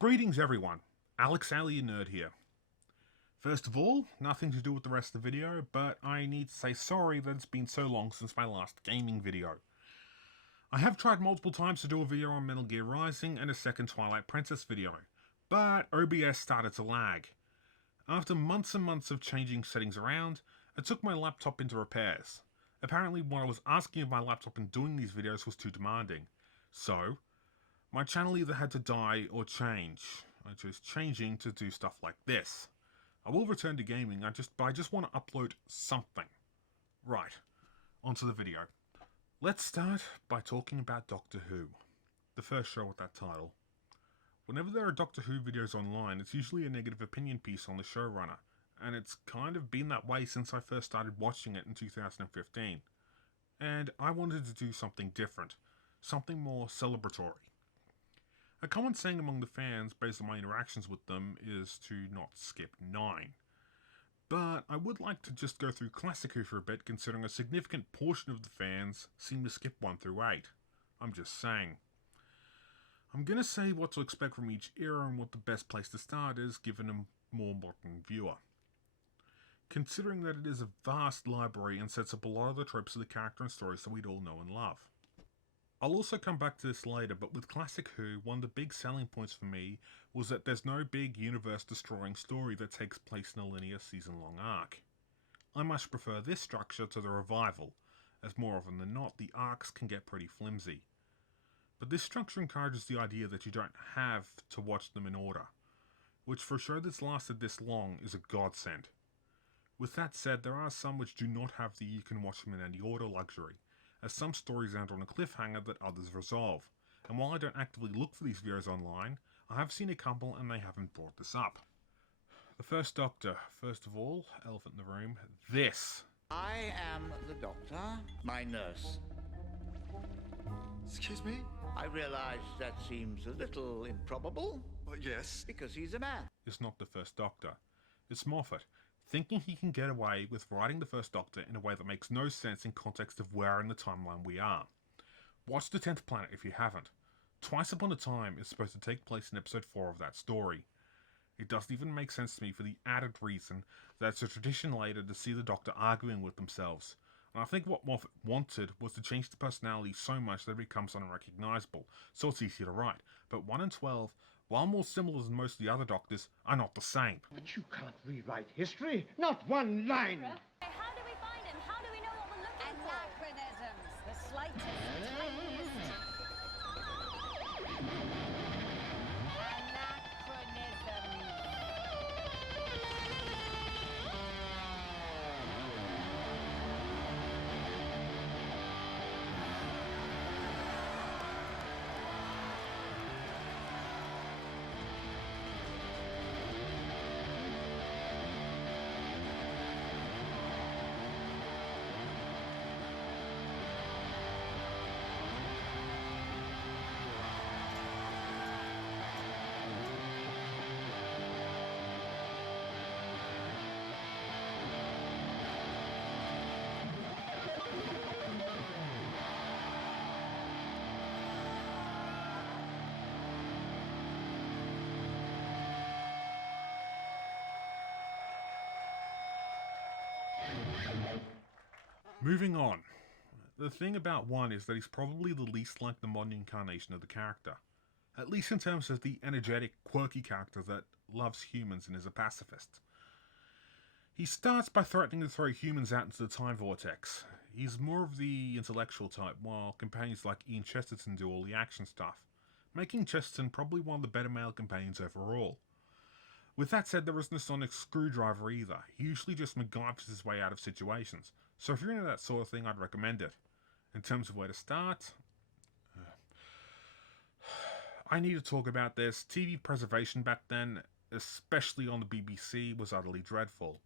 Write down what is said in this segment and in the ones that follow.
Greetings everyone, Alex Alien Nerd here. First of all, nothing to do with the rest of the video, but I need to say sorry that it's been so long since my last gaming video. I have tried multiple times to do a video on Metal Gear Rising and a second Twilight Princess video, but OBS started to lag. After months and months of changing settings around, I took my laptop into repairs. Apparently what I was asking of my laptop in doing these videos was too demanding. So, my channel either had to die or change. I chose changing to do stuff like this. I will return to gaming, but I just want to upload something. Right, onto the video. Let's start by talking about Doctor Who, the first show with that title. Whenever there are Doctor Who videos online, it's usually a negative opinion piece on the showrunner, and it's kind of been that way since I first started watching it in 2015. And I wanted to do something different, something more celebratory. A common saying among the fans, based on my interactions with them, is to not skip 9. But I would like to just go through Classic Who for a bit, considering a significant portion of the fans seem to skip 1 through 8. I'm just saying. I'm going to say what to expect from each era and what the best place to start is, given a more modern viewer. Considering that it is a vast library and sets up a lot of the tropes of the character and stories that we'd all know and love. I'll also come back to this later, but with Classic Who, one of the big selling points for me was that there's no big universe-destroying story that takes place in a linear season-long arc. I much prefer this structure to the revival, as more often than not, the arcs can get pretty flimsy. But this structure encourages the idea that you don't have to watch them in order, which for a show that's lasted this long is a godsend. With that said, there are some which do not have the you can watch them in any order luxury, as some stories end on a cliffhanger that others resolve. And while I don't actively look for these videos online, I have seen a couple and they haven't brought this up. The First Doctor. First of all, elephant in the room, this. I am the doctor, my nurse. Excuse me? I realize that seems a little improbable, Yes. because he's a man. It's not the First Doctor. It's Moffat, thinking he can get away with writing the First Doctor in a way that makes no sense in context of where in the timeline we are. Watch The 10th Planet if you haven't. Twice Upon a Time is supposed to take place in episode 4 of that story. It doesn't even make sense to me for the added reason that it's a tradition later to see the Doctor arguing with themselves. And I think what Moffat wanted was to change the personality so much that it becomes unrecognisable, so it's easier to write. But 1 and 12, while more similar than most of the other Doctors, are not the same. But you can't rewrite history. Not one line. How do we find him? How do we know what we're looking for? Anachronisms. The slightest, tiniest. Anachronisms. Moving on. The thing about 1 is that he's probably the least like the modern incarnation of the character. At least in terms of the energetic, quirky character that loves humans and is a pacifist. He starts by threatening to throw humans out into the time vortex. He's more of the intellectual type, while companions like Ian Chesterton do all the action stuff, making Chesterton probably one of the better male companions overall. With that said, there isn't a sonic screwdriver either. He usually just MacGyvers his way out of situations, so if you're into that sort of thing, I'd recommend it. In terms of where to start, I need to talk about this. TV preservation back then, especially on the BBC, was utterly dreadful.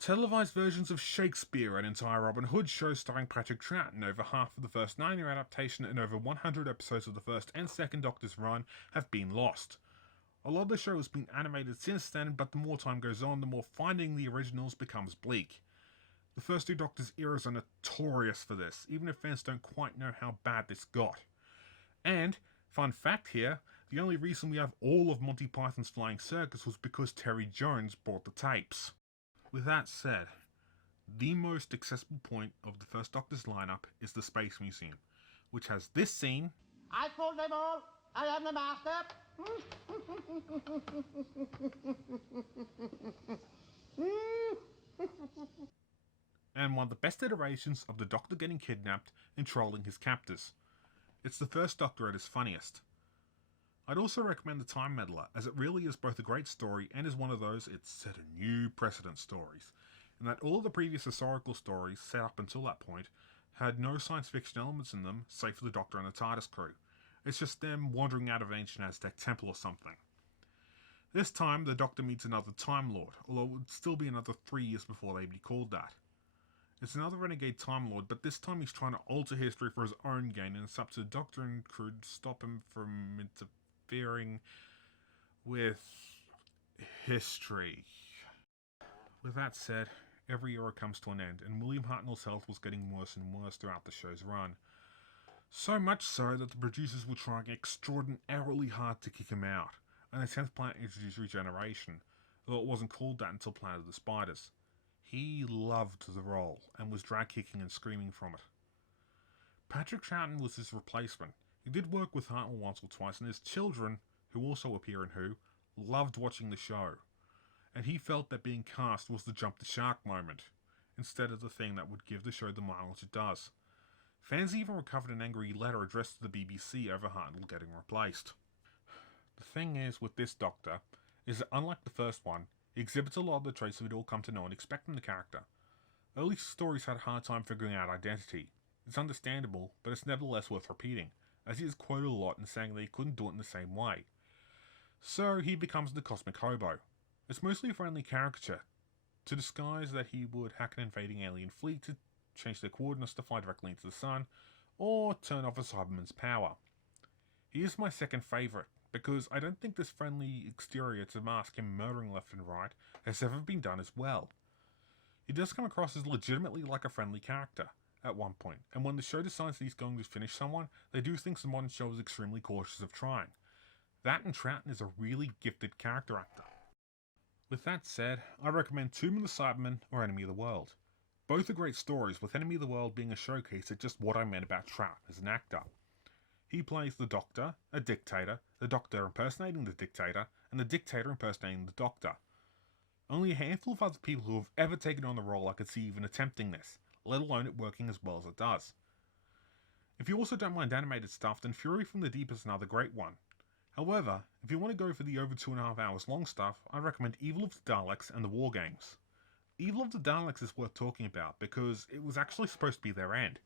Televised versions of Shakespeare, an entire Robin Hood show starring Patrick Troughton, over half of the first 9-year adaptation and over 100 episodes of the first and second Doctor's run have been lost. A lot of the show has been animated since then, but the more time goes on, the more finding the originals becomes bleak. The first 2 Doctors eras are notorious for this, even if fans don't quite know how bad this got. And, fun fact here, The only reason we have all of Monty Python's Flying Circus was because Terry Jones bought the tapes. With that said, the most accessible point of the First Doctor's lineup is the Space Museum, which has this scene. I call them all. I am the master. And one of the best iterations of the Doctor getting kidnapped and trolling his captors. It's the First Doctor at his funniest. I'd also recommend The Time Meddler, as it really is both a great story and is one of those it's set a new precedent stories, and that all of the previous historical stories set up until that point had no science fiction elements in them, save for the Doctor and the TARDIS crew. It's just them wandering out of ancient Aztec temple or something. This time, the Doctor meets another Time Lord, although it would still be another 3 years before they'd be called that. It's another renegade Time Lord, but this time he's trying to alter history for his own gain, and it's up to the Doctor and crew to stop him from interfering with history. With that said, every era comes to an end, and William Hartnell's health was getting worse and worse throughout the show's run. So much so that the producers were trying extraordinarily hard to kick him out, and the 10th Planet introduced regeneration, though it wasn't called that until Planet of the Spiders. He loved the role, and was drag-kicking and screaming from it. Patrick Troughton was his replacement. He did work with Hartnell once or twice, and his children, who also appear in Who, loved watching the show. And he felt that being cast was the jump the shark moment, instead of the thing that would give the show the mileage it does. Fans even recovered an angry letter addressed to the BBC over Hartnell getting replaced. The thing is with this Doctor, is that unlike the first one, he exhibits a lot of the traits we'd all come to know and expect from the character. Early stories had a hard time figuring out identity. It's understandable, but it's nevertheless worth repeating, as he is quoted a lot in saying that he couldn't do it in the same way. So he becomes the Cosmic Hobo. It's mostly a friendly caricature, to disguise that he would hack an invading alien fleet to change their coordinates to fly directly into the sun, or turn off a Cyberman's power. He is my second favourite, because I don't think this friendly exterior to mask him murdering left and right has ever been done as well. He does come across as legitimately like a friendly character at one point, and when the show decides that he's going to finish someone, they do things the modern show is extremely cautious of trying. That and Troughton is a really gifted character actor. With that said, I recommend Tomb of the Cybermen or Enemy of the World. Both are great stories, with Enemy of the World being a showcase at just what I meant about Troughton as an actor. He plays the Doctor, a dictator, the Doctor impersonating the dictator, and the dictator impersonating the Doctor. Only a handful of other people who have ever taken on the role I could see even attempting this, let alone it working as well as it does. If you also don't mind animated stuff, then Fury from the Deep is another great one. However, if you want to go for the over 2.5 hours long stuff, I recommend Evil of the Daleks and the War Games. Evil of the Daleks is worth talking about because it was actually supposed to be their end,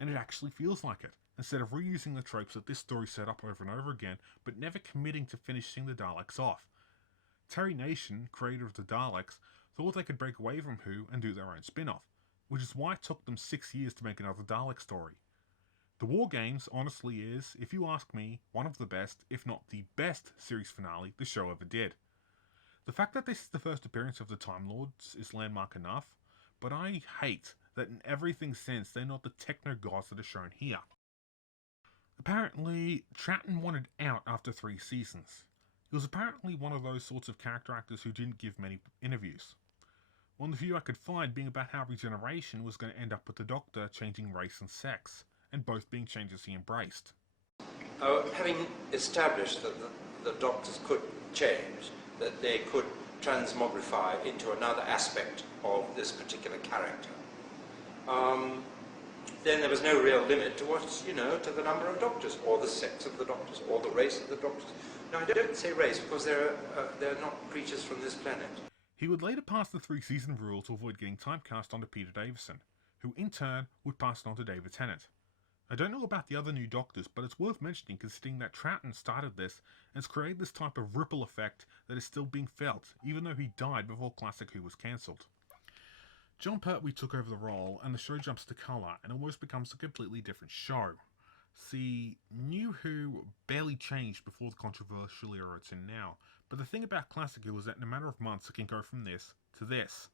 and it actually feels like it, instead of reusing the tropes that this story set up over and over again, but never committing to finishing the Daleks off. Terry Nation, creator of the Daleks, thought they could break away from Who and do their own spin-off, which is why it took them 6 years to make another Dalek story. The War Games honestly is, if you ask me, one of the best, if not the best, series finale the show ever did. The fact that this is the first appearance of the Time Lords is landmark enough, but I hate that in everything since they're not the techno gods that are shown here. Apparently, Troughton wanted out after 3 seasons. He was apparently one of those sorts of character actors who didn't give many interviews. One of the few I could find being about how regeneration was going to end up with the Doctor changing race and sex, and both being changes he embraced. Having established that the Doctors could change, that they could transmogrify into another aspect of this particular character, then there was no real limit to what, to the number of Doctors, or the sex of the Doctors, or the race of the Doctors. Now, I don't say race because they're not creatures from this planet. He would later pass the 3-season rule to avoid getting typecast onto Peter Davison, who in turn would pass it on to David Tennant. I don't know about the other new Doctors, but it's worth mentioning considering that Troughton started this and has created this type of ripple effect that is still being felt, even though he died before Classic Who was cancelled. Jon Pertwee took over the role, and the show jumps to colour and almost becomes a completely different show. See, New Who barely changed before the controversial era it's in now, but the thing about Classic Who was that in a matter of months it can go from this to this.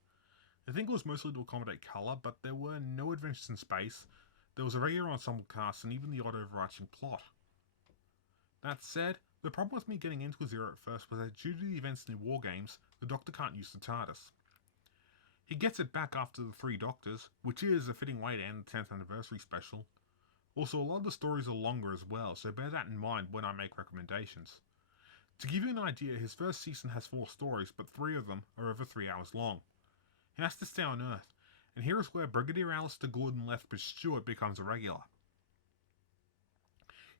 I think it was mostly to accommodate colour, but there were no adventures in space, there was a regular ensemble cast, and even the odd overarching plot. That said, The problem with me getting into Zero at first was that due to the events in the War Games, the Doctor can't use the TARDIS. He gets it back after the Three Doctors, which is a fitting way to end the 10th anniversary special. Also, a lot of the stories are longer as well, so bear that in mind when I make recommendations. To give you an idea, his first season has 4 stories, but 3 of them are over 3 hours long. He has to stay on Earth, and here is where Brigadier Alistair Gordon Lethbridge Stewart becomes a regular.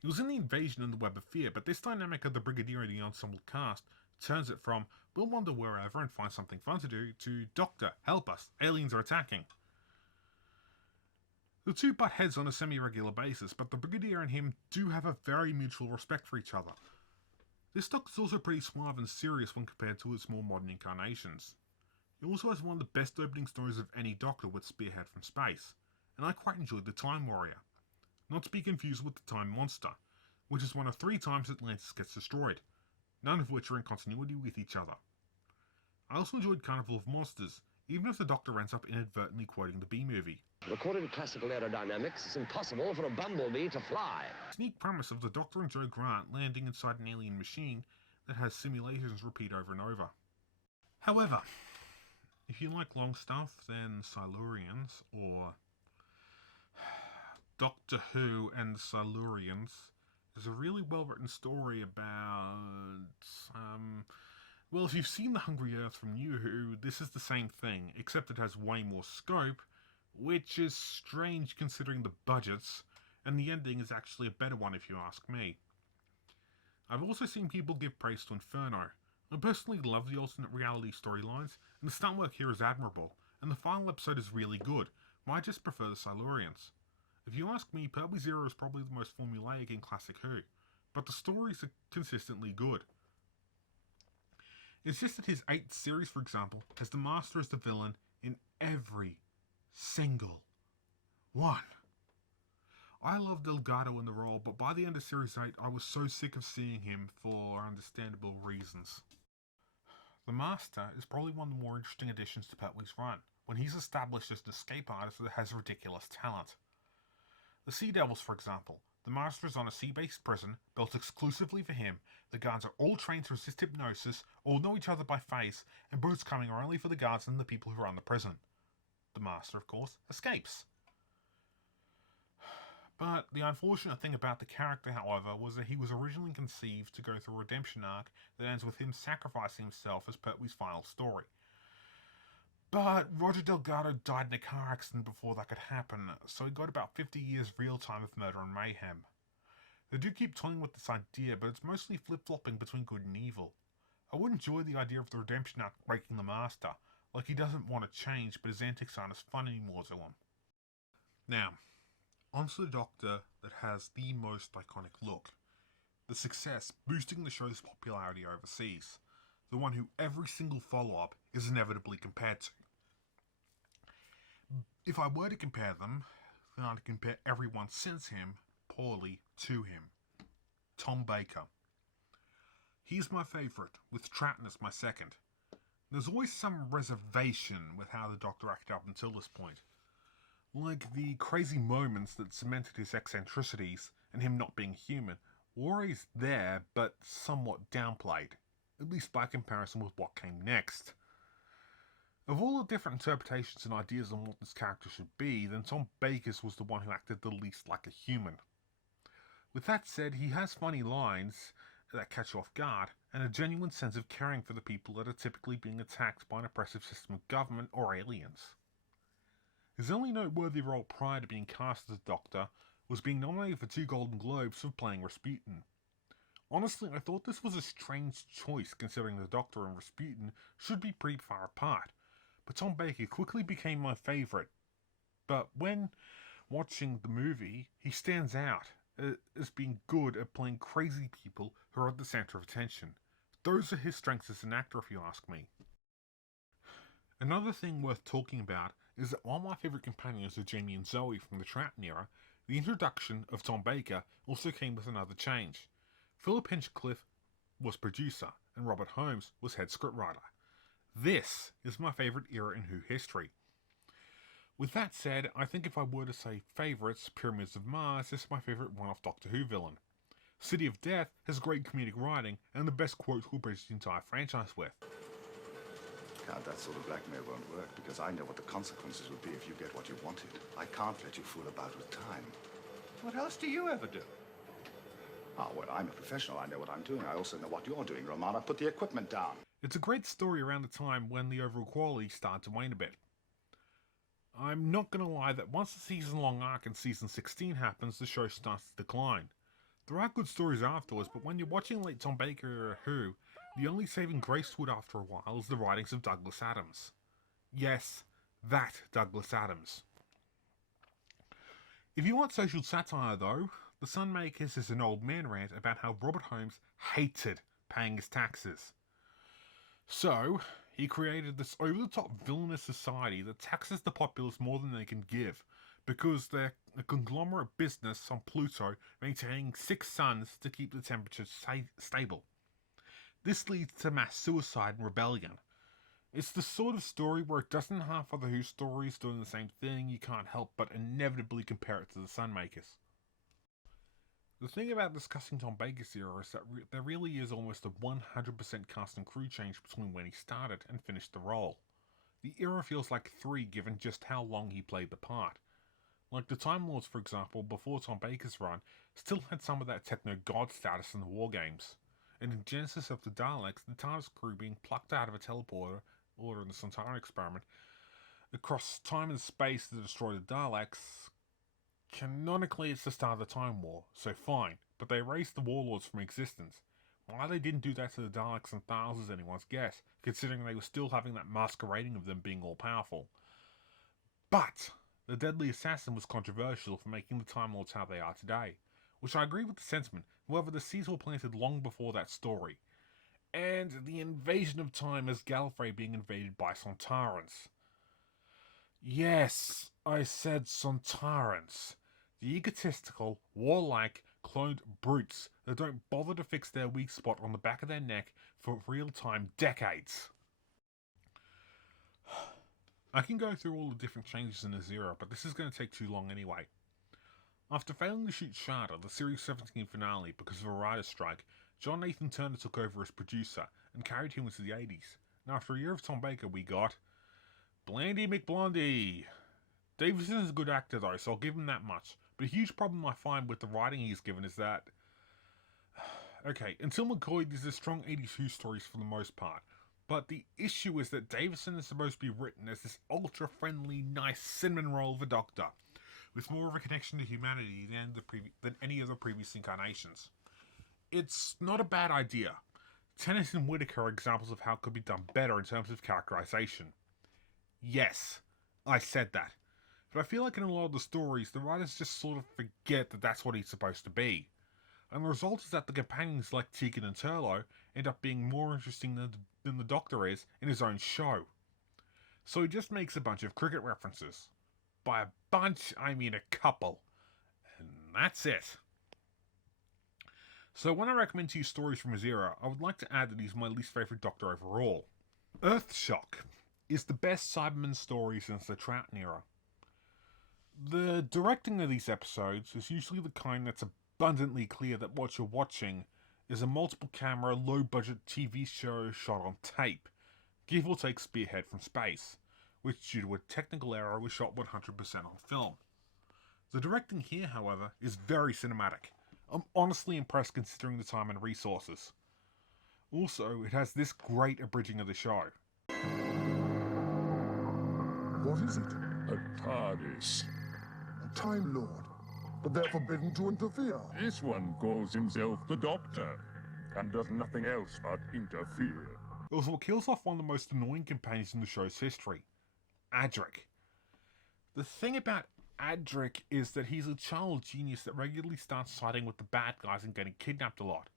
He was in the Invasion and the Web of Fear, but this dynamic of the Brigadier and the ensemble cast turns it from "we'll wander wherever and find something fun to do" to "Doctor, help us, aliens are attacking." The two butt heads on a semi-regular basis, but the Brigadier and him do have a very mutual respect for each other. This Doctor is also pretty suave and serious when compared to its more modern incarnations. He also has one of the best opening stories of any Doctor with Spearhead from space, and I quite enjoyed the Time Warrior. Not to be confused with the Time Monster, which is one of 3 times Atlantis gets destroyed, none of which are in continuity with each other. I also enjoyed Carnival of Monsters, even if the Doctor ends up inadvertently quoting the B-movie. According to classical aerodynamics, it's impossible for a bumblebee to fly. Sneak premise of the Doctor and Joe Grant landing inside an alien machine that has simulations repeat over and over. However, if you like long stuff, then Silurians, or Doctor Who and the Silurians, is a really well-written story about, well, if you've seen The Hungry Earth from New Who, this is the same thing, except it has way more scope, which is strange considering the budgets, and the ending is actually a better one if you ask me. I've also seen people give praise to Inferno. I personally love the alternate reality storylines, and the stunt work here is admirable, and the final episode is really good, but I just prefer the Silurians. If you ask me, Pertwee Zero is probably the most formulaic in Classic Who, but the stories are consistently good. It's just that his 8th series, for example, has the Master as the villain in every single one. I love Delgado in the role, but by the end of Series 8, I was so sick of seeing him for understandable reasons. The Master is probably one of the more interesting additions to Pertwee's run, when he's established as an escape artist that has ridiculous talent. The Sea Devils, for example. The Master is on a sea-based prison, built exclusively for him. The guards are all trained to resist hypnosis, all know each other by face, and brutes coming are only for the guards and the people who run the prison. The Master, of course, escapes. But the unfortunate thing about the character, however, was that he was originally conceived to go through a redemption arc that ends with him sacrificing himself as Pertwee's final story. But Roger Delgado died in a car accident before that could happen, so he got about 50 years real time of murder and mayhem. They do keep toying with this idea, but it's mostly flip-flopping between good and evil. I would enjoy the idea of the redemption arc breaking the Master, like he doesn't want to change, but his antics aren't as fun anymore to him. Now, onto the Doctor that has the most iconic look. The success boosting the show's popularity overseas. The one who every single follow-up is inevitably compared to. If I were to compare them, then I'd compare everyone since him poorly to him. Tom Baker. He's my favourite, with Troughton as my second. There's always some reservation with how the Doctor acted up until this point. Like the crazy moments that cemented his eccentricities and him not being human were always there, but somewhat downplayed, at least by comparison with what came next. Of all the different interpretations and ideas on what this character should be, then Tom Baker's was the one who acted the least like a human. With that said, he has funny lines that catch you off guard, and a genuine sense of caring for the people that are typically being attacked by an oppressive system of government or aliens. His only noteworthy role prior to being cast as a Doctor was being nominated for 2 Golden Globes for playing Rasputin. Honestly, I thought this was a strange choice considering the Doctor and Rasputin should be pretty far apart, but Tom Baker quickly became my favourite. But when watching the movie, he stands out as being good at playing crazy people who are at the centre of attention. Those are his strengths as an actor, if you ask me. Another thing worth talking about is that while my favourite companions are Jamie and Zoe from the Troughton era, the introduction of Tom Baker also came with another change. Philip Hinchcliffe was producer, and Robert Holmes was head scriptwriter. This is my favourite era in Who history. With that said, I think if I were to say favourites, Pyramids of Mars is my favourite one-off Doctor Who villain. City of Death has great comedic writing and the best quotes we'll bridge the entire franchise with. God, that sort of blackmail won't work, because I know what the consequences would be if you get what you wanted. I can't let you fool about with time. What else do you ever do? Ah, well, I'm a professional. I know what I'm doing. I also know what you're doing, Romana. Put the equipment down. It's a great story around the time when the overall quality started to wane a bit. I'm not going to lie that once the season-long arc in Season 16 happens, the show starts to decline. There are good stories afterwards, but when you're watching late Tom Baker era Who, the only saving grace to it after a while is the writings of Douglas Adams. Yes, that Douglas Adams. If you want social satire though, The Sunmakers is an old man rant about how Robert Holmes hated paying his taxes. So, he created this over-the-top villainous society that taxes the populace more than they can give, because they're a conglomerate business on Pluto maintaining 6 suns to keep the temperature stable. This leads to mass suicide and rebellion. It's the sort of story where it doesn't have other Who stories doing the same thing, you can't help but inevitably compare it to The Sunmakers. The thing about discussing Tom Baker's era is that there really is almost a 100% cast and crew change between when he started and finished the role. The era feels like 3 given just how long he played the part. Like the Time Lords, for example, before Tom Baker's run, still had some of that techno-god status in the War Games. And in Genesis of the Daleks, the TARDIS crew being plucked out of a teleporter, or in the Sontaran experiment, across time and space to destroy the Daleks. Canonically, it's the start of the Time War, so fine, but they erased the Warlords from existence. Why they didn't do that to the Daleks and Thals is anyone's guess, considering they were still having that masquerading of them being all-powerful. But the Deadly Assassin was controversial for making the Time Lords how they are today, which I agree with the sentiment. However, the seeds were planted long before that story. And the invasion of time is Gallifrey being invaded by Sontarans. Yes, I said Sontarans. The egotistical, warlike, cloned brutes that don't bother to fix their weak spot on the back of their neck for real-time decades. I can go through all the different changes in this era, but this is going to take too long anyway. After failing to shoot Sharda, the Series 17 finale, because of a writer's strike, John Nathan Turner took over as producer and carried him into the 80s. And after a year of Tom Baker, we got Blandy McBlondy. Davison is a good actor though, so I'll give him that much. But a huge problem I find with the writing he's given is that... Okay, until McCoy, these are strong 80s Who stories for the most part. But the issue is that Davison is supposed to be written as this ultra-friendly, nice cinnamon roll of a doctor, with more of a connection to humanity than any of the previous incarnations. It's not a bad idea. Tennant and Whitaker are examples of how it could be done better in terms of characterization. Yes, I said that. But I feel like in a lot of the stories, the writers just sort of forget that that's what he's supposed to be. And the result is that the companions like Tegan and Turlough end up being more interesting than the Doctor is in his own show. So he just makes a bunch of cricket references. By a bunch, I mean a couple. And that's it. So when I recommend to you stories from his era, I would like to add that he's my least favourite Doctor overall. Earthshock is the best Cyberman story since the Troughton era. The directing of these episodes is usually the kind that's abundantly clear that what you're watching is a multiple camera, low budget TV show shot on tape, give or take Spearhead from space, which due to a technical error was shot 100% on film. The directing here, however, is very cinematic. I'm honestly impressed considering the time and resources. Also, it has this great abridging of the show. What is it? A TARDIS. A Time Lord. But they're forbidden to interfere. This one calls himself the Doctor, and does nothing else but interfere. It was what kills off one of the most annoying companions in the show's history, Adric. The thing about Adric is that he's a child genius that regularly starts siding with the bad guys and getting kidnapped a lot.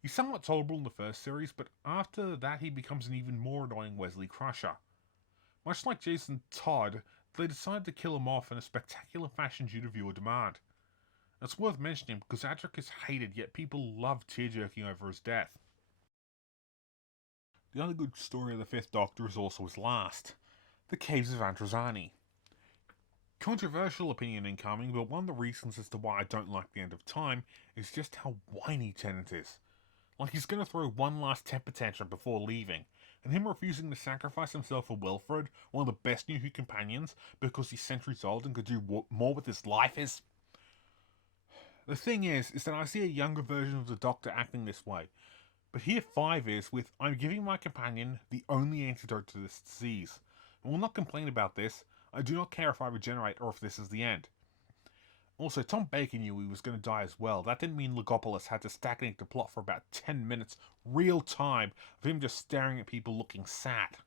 He's somewhat tolerable in the first series, but after that he becomes an even more annoying Wesley Crusher. Much like Jason Todd, they decide to kill him off in a spectacular fashion due to viewer demand. It's worth mentioning because Adric is hated, yet people love tear-jerking over his death. The other good story of the Fifth Doctor is also his last, The Caves of Androzani. Controversial opinion incoming, but one of the reasons as to why I don't like The End of Time is just how whiny Tennant is. Like he's gonna throw one last temper tantrum before leaving, and him refusing to sacrifice himself for Wilfred, one of the best New Who companions, because he's centuries old and could do more with his life is... The thing is that I see a younger version of the Doctor acting this way, but here 5 is with, I'm giving my companion the only antidote to this disease, and will not complain about this. I do not care if I regenerate or if this is the end. Also, Tom Baker knew he was going to die as well. That didn't mean Logopolis had to stagnate the plot for about 10 minutes, real time, of him just staring at people looking sad.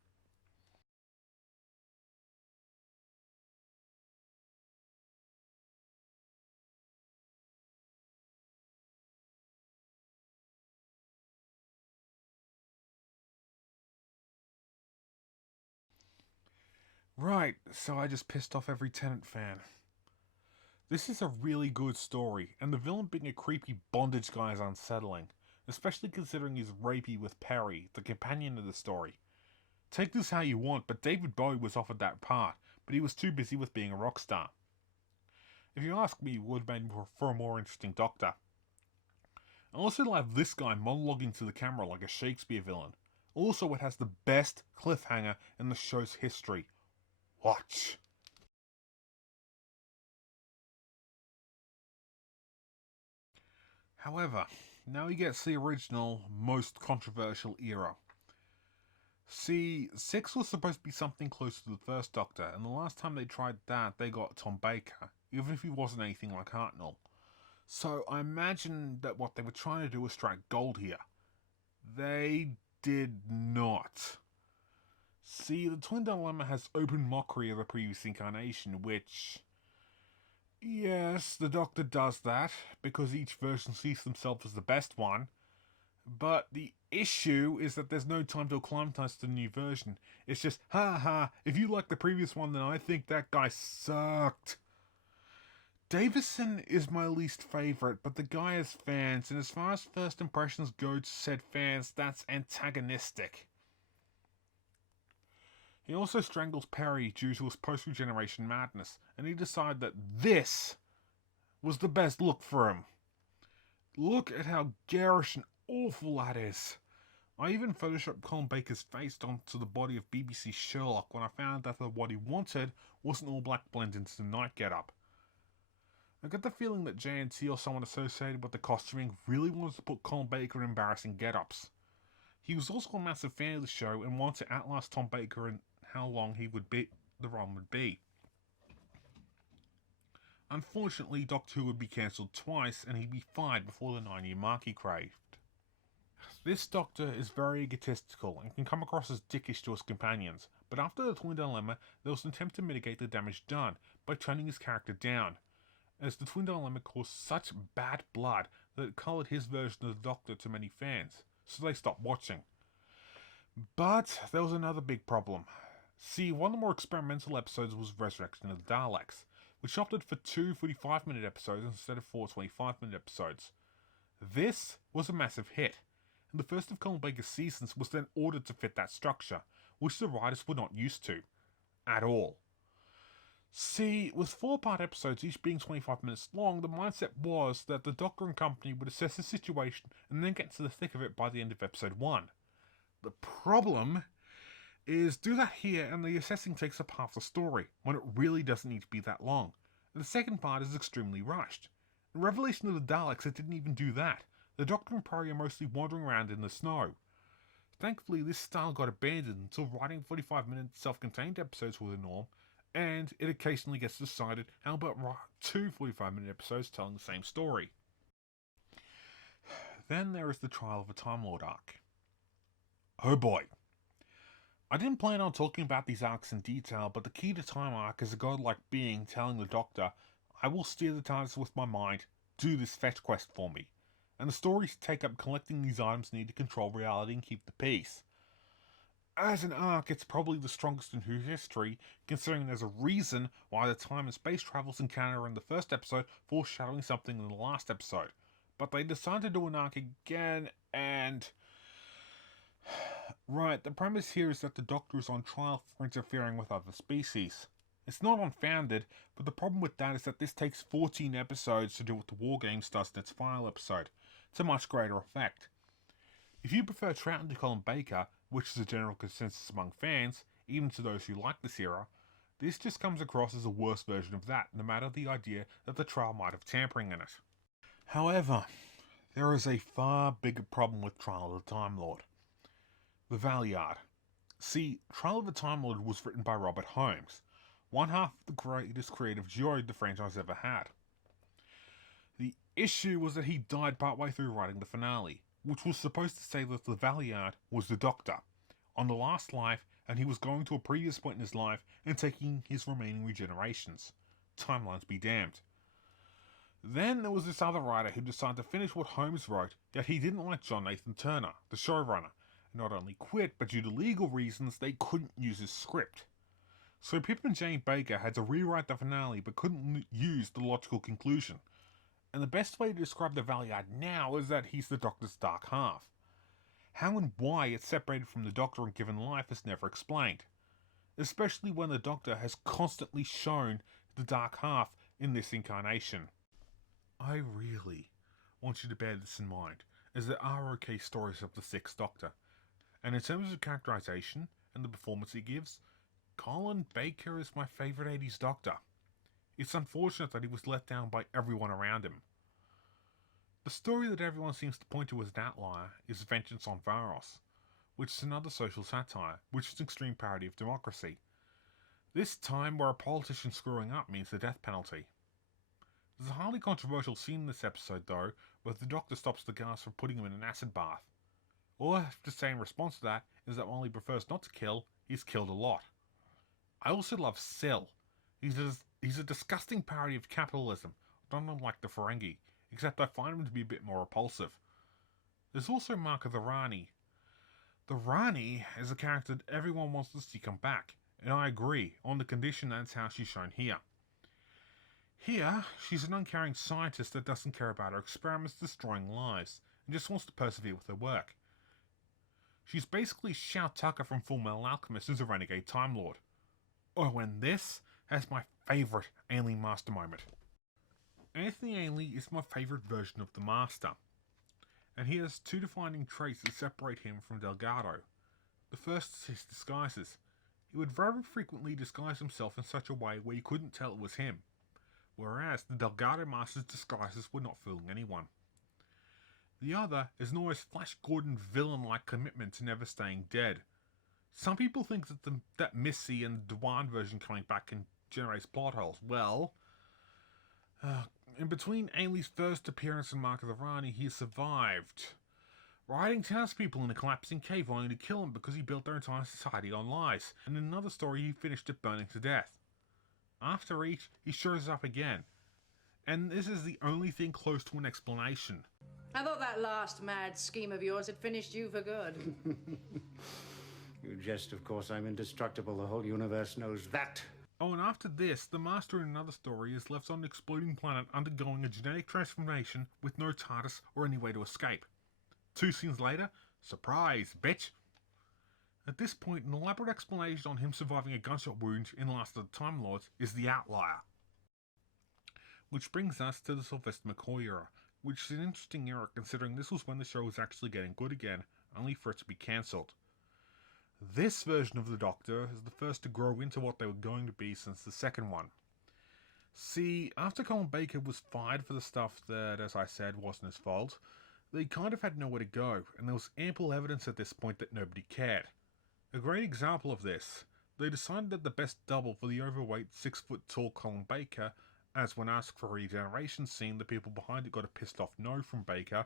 Right, so I just pissed off every Tennant fan. This is a really good story, and the villain being a creepy bondage guy is unsettling, especially considering he's rapey with Perry, the companion of the story. Take this how you want, but David Bowie was offered that part, but he was too busy with being a rock star. If you ask me, it would have made for a more interesting Doctor. I also love this guy monologuing to the camera like a Shakespeare villain. Also, it has the best cliffhanger in the show's history. Watch. However, now he gets the original, most controversial era. See, 6 was supposed to be something close to the first Doctor, and the last time they tried that, they got Tom Baker, even if he wasn't anything like Hartnell. So I imagine that what they were trying to do was strike gold here. They did not. See, the Twin Dilemma has open mockery of the previous incarnation, which... Yes, the Doctor does that, because each version sees themselves as the best one. But the issue is that there's no time to acclimatize to the new version. It's just, ha ha, if you like the previous one, then I think that guy sucked. Davison is my least favourite, but the guy has fans, and as far as first impressions go to said fans, that's antagonistic. He also strangles Perry due to his post-regeneration madness, and he decided that this was the best look for him. Look at how garish and awful that is. I even photoshopped Colin Baker's face onto the body of BBC Sherlock when I found out that what he wanted wasn't all black blend into the night getup. I get the feeling that JNT or someone associated with the costuming really wanted to put Colin Baker in embarrassing get-ups. He was also a massive fan of the show and wanted to outlast Tom Baker in how long the run would be. Unfortunately, Doctor Who would be cancelled twice and he'd be fired before the 9-year mark he craved. This Doctor is very egotistical and can come across as dickish to his companions, but after the Twin Dilemma, there was an attempt to mitigate the damage done by turning his character down, as the Twin Dilemma caused such bad blood that it coloured his version of the Doctor to many fans, so they stopped watching. But there was another big problem. See, one of the more experimental episodes was Resurrection of the Daleks, which opted for 2 45-minute episodes instead of 4 25-minute episodes. This was a massive hit, and the first of Colin Baker's seasons was then ordered to fit that structure, which the writers were not used to. At all. See, with 4-part episodes each being 25 minutes long, the mindset was that the Doctor and company would assess the situation and then get to the thick of it by the end of episode 1. The problem is do that here and the assessing takes up half the story, when it really doesn't need to be that long. And the second part is extremely rushed. In Revelation of the Daleks it didn't even do that. The Doctor and Perry are mostly wandering around in the snow. Thankfully this style got abandoned until writing 45-minute self-contained episodes were the norm, and it occasionally gets decided how about 2 45-minute episodes telling the same story. Then there is the Trial of a Time Lord arc. Oh boy. I didn't plan on talking about these arcs in detail, but the key to Time arc is a godlike being telling the Doctor, I will steer the TARDIS with my mind, do this fetch quest for me. And the stories take up collecting these items needed to control reality and keep the peace. As an arc, it's probably the strongest in Who history, considering there's a reason why the time and space travels encounter in the first episode foreshadowing something in the last episode. But they decided to do an arc again, and... Right, the premise here is that the Doctor is on trial for interfering with other species. It's not unfounded, but the problem with that is that this takes 14 episodes to do what the War Games does in its final episode, to much greater effect. If you prefer Troughton to Colin Baker, which is a general consensus among fans, even to those who like this era, this just comes across as a worse version of that, no matter the idea that the trial might have tampering in it. However, there is a far bigger problem with Trial of the Time Lord. The Valeyard. See, Trial of the Time Lord was written by Robert Holmes, one half of the greatest creative duo the franchise ever had. The issue was that he died partway through writing the finale, which was supposed to say that the Valeyard was the Doctor, on the last life, and he was going to a previous point in his life and taking his remaining regenerations. Timelines be damned. Then there was this other writer who decided to finish what Holmes wrote, yet he didn't like John Nathan Turner, the showrunner, and not only quit, but due to legal reasons they couldn't use his script. So Pip and Jane Baker had to rewrite the finale but couldn't use the logical conclusion. And the best way to describe the Valeyard now is that he's the Doctor's dark half. How and why it's separated from the Doctor and given life is never explained, especially when the Doctor has constantly shown the dark half in this incarnation. I really want you to bear this in mind, as there are okay stories of the Sixth Doctor, and in terms of characterization and the performance he gives, Colin Baker is my favourite 80s Doctor. It's unfortunate that he was let down by everyone around him. The story that everyone seems to point to as an outlier is Vengeance on Varos, which is another social satire, which is an extreme parody of democracy. This time where a politician screwing up means the death penalty. There's a highly controversial scene in this episode though, where the Doctor stops the guards from putting him in an acid bath. All I have to say in response to that is that while he prefers not to kill, he's killed a lot. I also love Syl. He's a disgusting parody of capitalism, not unlike the Ferengi, except I find him to be a bit more repulsive. There's also Marka the Rani. The Rani is a character that everyone wants to see come back, and I agree, on the condition that's how she's shown here. Here, she's an uncaring scientist that doesn't care about her experiments destroying lives, and just wants to persevere with her work. She's basically Shao Tucker from Full Metal Alchemist as a renegade Time Lord. Oh, and this has my favourite Alien Master moment. Anthony Ainley is my favourite version of the Master, and he has two defining traits that separate him from Delgado. The first is his disguises. He would very frequently disguise himself in such a way where you couldn't tell it was him, whereas the Delgado Master's disguises were not fooling anyone. The other is an almost Flash Gordon villain-like commitment to never staying dead. Some people think that Missy and Dwan version coming back can generate plot holes. Well, in between Ainley's first appearance in Mark of the Rani, he survived, riding townspeople in a collapsing cave only to kill him because he built their entire society on lies, and in another story he finished it burning to death. After each, he shows up again, and this is the only thing close to an explanation. I thought that last mad scheme of yours had finished you for good. You jest, of course. I'm indestructible. The whole universe knows that. Oh, and after this, the Master in another story is left on an exploding planet undergoing a genetic transformation with no TARDIS or any way to escape. 2 scenes later, surprise, bitch! At this point, an elaborate explanation on him surviving a gunshot wound in Last of the Time Lords is the outlier. Which brings us to the Sylvester McCoy era, which is an interesting era considering this was when the show was actually getting good again, only for it to be cancelled. This version of the Doctor is the first to grow into what they were going to be since the second one. See, after Colin Baker was fired for the stuff that, as I said, wasn't his fault, they kind of had nowhere to go, and there was ample evidence at this point that nobody cared. A great example of this, they decided that the best double for the overweight 6-foot-tall Colin Baker, as when asked for a regeneration scene, the people behind it got a pissed off no from Baker,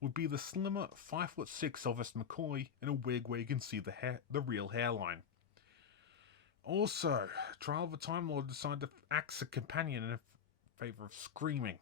would be the slimmer 5'6" Sylvester McCoy in a wig where you can see the real hairline. Also, Trial of a Time Lord decided to axe a companion in favour of screaming.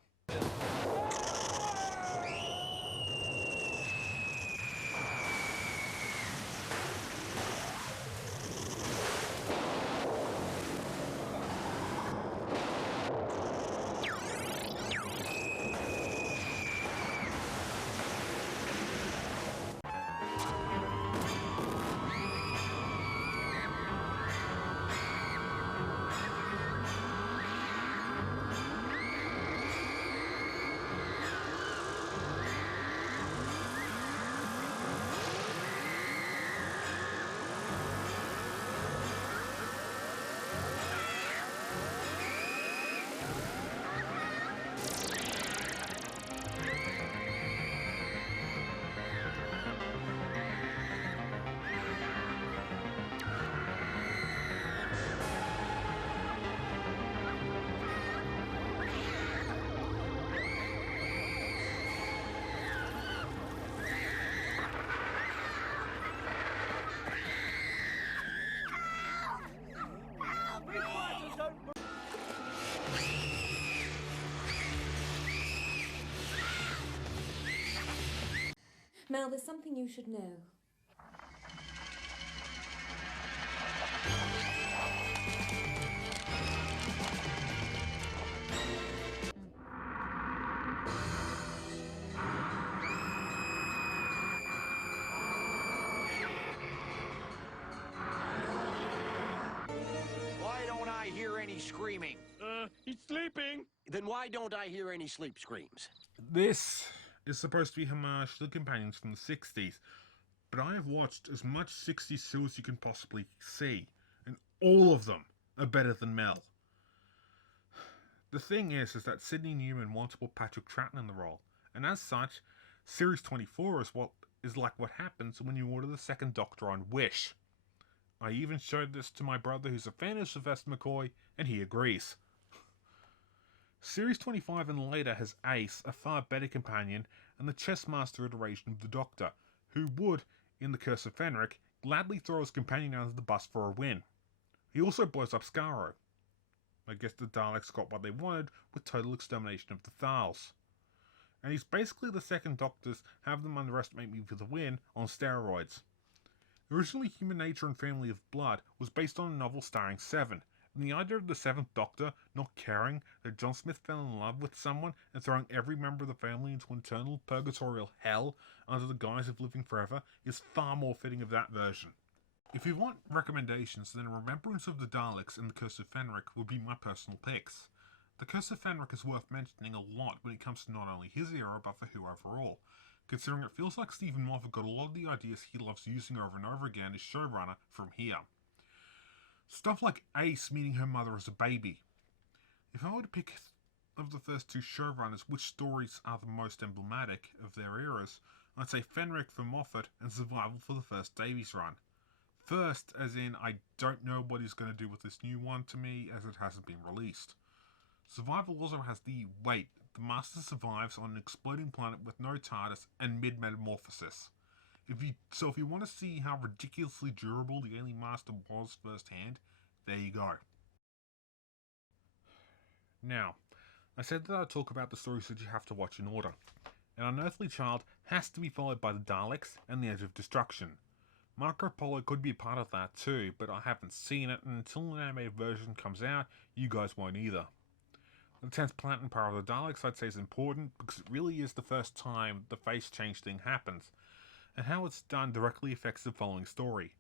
Mel, there's something you should know. Why don't I hear any screaming? He's sleeping. Then why don't I hear any sleep screams? This is supposed to be homage to the companions from the 60s, but I have watched as much 60s shows as you can possibly see, and all of them are better than Mel. The thing is that Sidney Newman wanted to put Patrick Troughton in the role, and as such, Series 24 is like what happens when you order the second Doctor on Wish. I even showed this to my brother who's a fan of Sylvester McCoy, and he agrees. Series 25 and later has Ace, a far better companion, and the chessmaster iteration of the Doctor, who would, in The Curse of Fenric, gladly throw his companion under the bus for a win. He also blows up Skaro. I guess the Daleks got what they wanted with total extermination of the Thals. And he's basically the second Doctor's Have Them Underestimate Me for the Win on steroids. Originally, Human Nature and Family of Blood was based on a novel starring Seven, and the idea of the Seventh Doctor not caring that John Smith fell in love with someone and throwing every member of the family into eternal purgatorial hell under the guise of living forever is far more fitting of that version. If you want recommendations, then Remembrance of the Daleks and The Curse of Fenric would be my personal picks. The Curse of Fenric is worth mentioning a lot when it comes to not only his era but for Who overall, considering it feels like Stephen Moffat got a lot of the ideas he loves using over and over again as showrunner from here. Stuff like Ace meeting her mother as a baby. If I were to pick of the first two showrunners which stories are the most emblematic of their eras, I'd say Fenric for Moffat and Survival for the first Davies run. First, as in I don't know what he's going to do with this new one to me as it hasn't been released. Survival also has the Master survives on an exploding planet with no TARDIS and mid-metamorphosis. If you want to see how ridiculously durable the Alien Master was firsthand, there you go. Now, I said that I'd talk about the stories that you have to watch in order. An Unearthly Child has to be followed by the Daleks and the Edge of Destruction. Marco Polo could be a part of that too, but I haven't seen it, and until an animated version comes out, you guys won't either. The 10th Planet and Power of the Daleks I'd say is important because it really is the first time the face change thing happens, and how it's done directly affects the following story.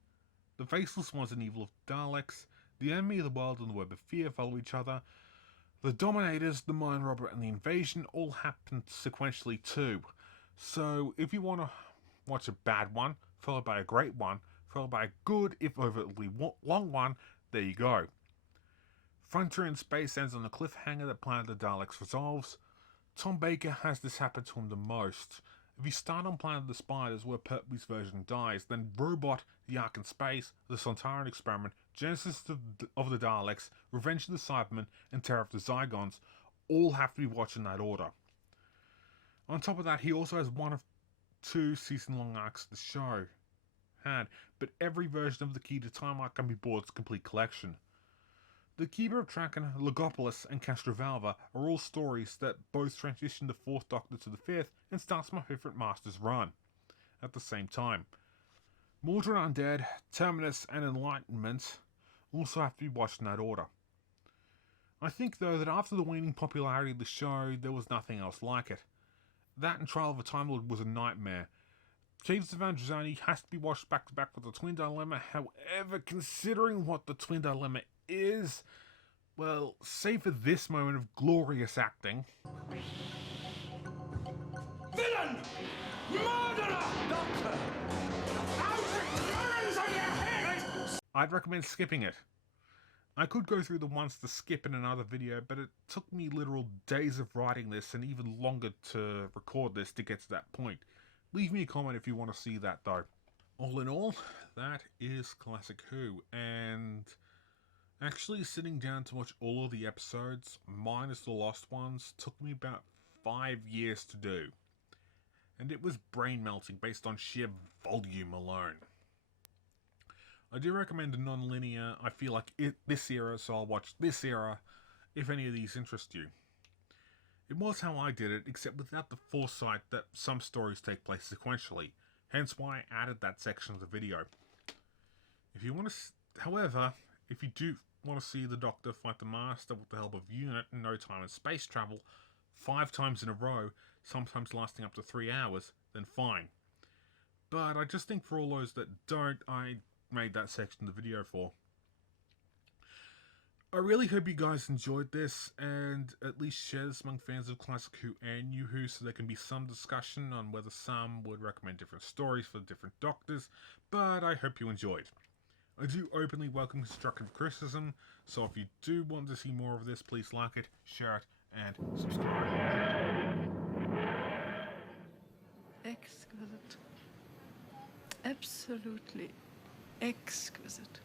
The Faceless Ones and Evil of Daleks, the Enemy of the World and the Web of Fear follow each other. The Dominators, the Mind Robber and the Invasion all happen sequentially too. So if you want to watch a bad one, followed by a great one, followed by a good if overtly long one, there you go. Frontier in Space ends on a cliffhanger that Planet of the Daleks resolves. Tom Baker has this happen to him the most. If you start on Planet of the Spiders where Pertwee's version dies, then Robot, The Ark in Space, The Sontaran Experiment, Genesis of the Daleks, Revenge of the Cybermen, and Terror of the Zygons all have to be watched in that order. On top of that, he also has one of two season-long arcs of the show but every version of the Key to Time arc can be bought as a complete collection. The Keeper of Traken, Logopolis, and Castrovalva are all stories that both transition the 4th Doctor to the 5th and starts my favourite Masters run at the same time. Mordred Undead, Terminus, and Enlightenment also have to be watched in that order. I think though that after the waning popularity of the show, there was nothing else like it. That and Trial of a Time Lord was a nightmare. Caves of Androzani has to be watched back to back with the Twin Dilemma, however, considering what the Twin Dilemma is, well, save for this moment of glorious acting. Villain! Murderer! Doctor! On your head! I'd recommend skipping it. I could go through the ones to skip in another video, but it took me literal days of writing this and even longer to record this to get to that point. Leave me a comment if you want to see that though. All in all, that is Classic Who, and actually sitting down to watch all of the episodes, minus the lost ones, took me about 5 years to do. And it was brain melting based on sheer volume alone. I do recommend a non-linear, I feel like this era, so I'll watch this era if any of these interest you. It was how I did it, except without the foresight that some stories take place sequentially. Hence why I added that section of the video. If you want to, however, if you do want to see the Doctor fight the Master with the help of UNIT in no time and space travel 5 times in a row, sometimes lasting up to 3 hours, then fine. But I just think for all those that don't, I made that section of the video for. I really hope you guys enjoyed this and at least share this among fans of Classic Who and New Who so there can be some discussion on whether some would recommend different stories for different Doctors, but I hope you enjoyed. I do openly welcome constructive criticism, so if you do want to see more of this, please like it, share it, and subscribe. Exquisite. Absolutely exquisite.